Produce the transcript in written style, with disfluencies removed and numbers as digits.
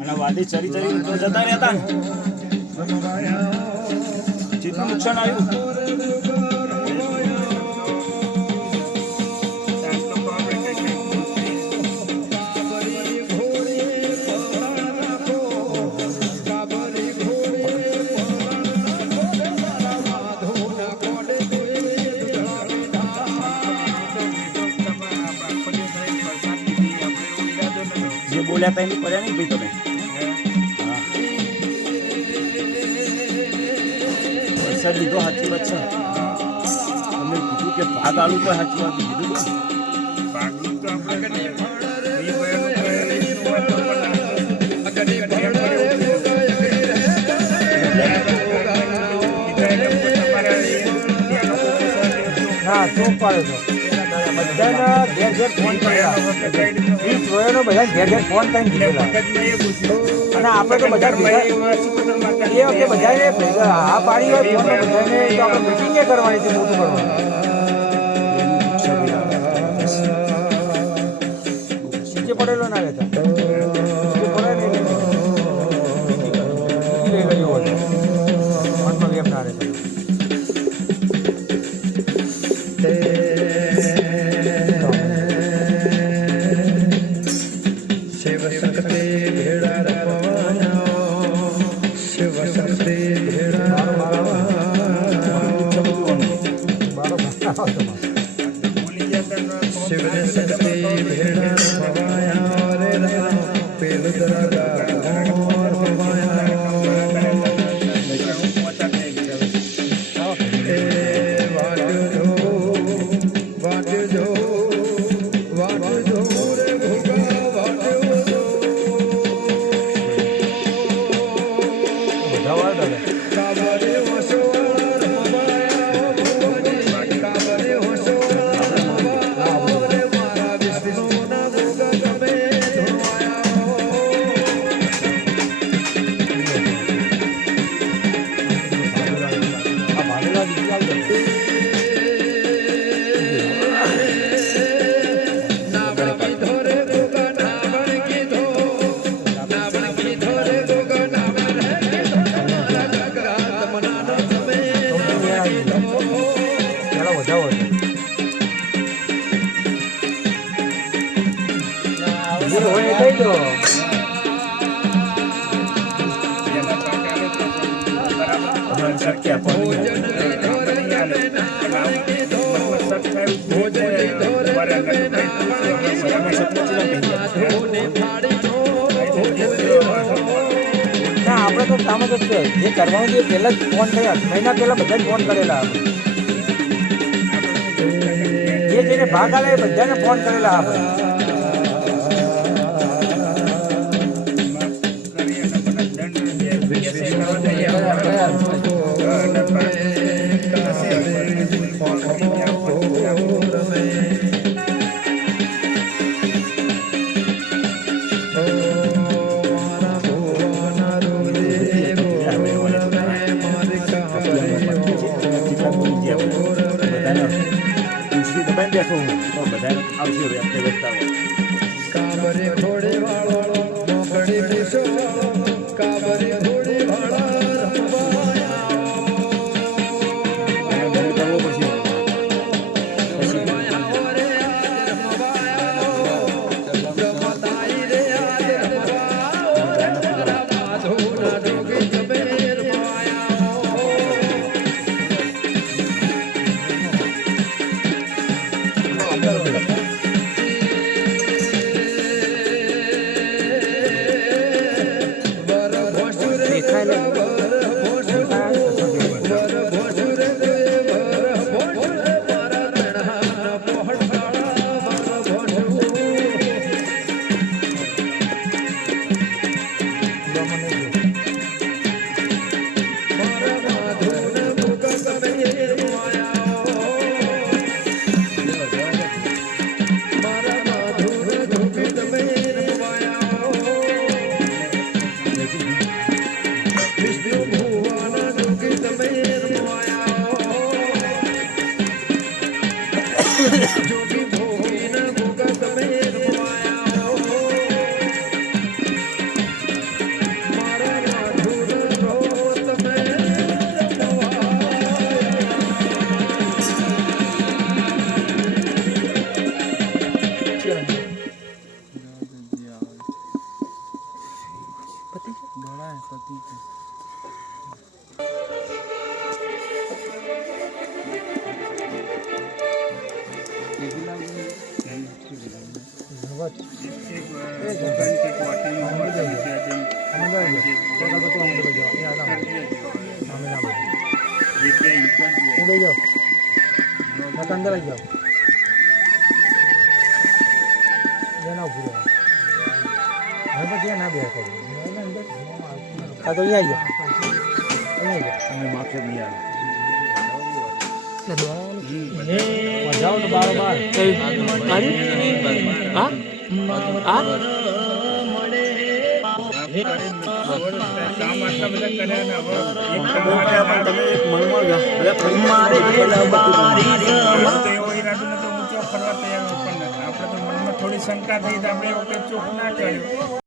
અને વાદી ચરી ચરી તો જતા રહેતા ને જેટલું નુકસાન આવ્યું. બોલ્યા તા એની પડ્યા નહીં ભાઈ તમે. વરસાદ લીધો સાચી વાત છે. તમે કીધું કે ભાગ આલું તો સાચી વાત કીધું. હા તો પાડે છો બધાના ઘેર ઘેર ફોન કરેલા. 20 વયોનો બધા ઘેર ઘેર ફોન કરીને દીધેલા. અને આપણે તો બધા ભેગા એ વખતે બધાને આ પાડી હોય ફોનમાં બધાને તો આપણે મિટિંગ કરવાની છે, મોટું કરવાનું. નીચે પડેલો ના રહેતા નીચે પડે ને લઈ ગયો હોય મનમાં વેમ ના રહેતા. આપણે તો કામ જ છે જે કરવાનું છે પહેલા જ ફોન થયા મહિના પહેલા બધા જ ફોન કરેલા. જે જેને ભાગ આલે બધાને ફોન કરેલા આપણે. અંદર આવી જાઓ એના ઉભું રહો હવે પછી ના બે આ તો અહીંયા આવી જાઓ અમે માથે નહીં આવે જાઓ તો બાર બાર થોડી શંકા થઈ તો આપણે ચોખ ના કર્યું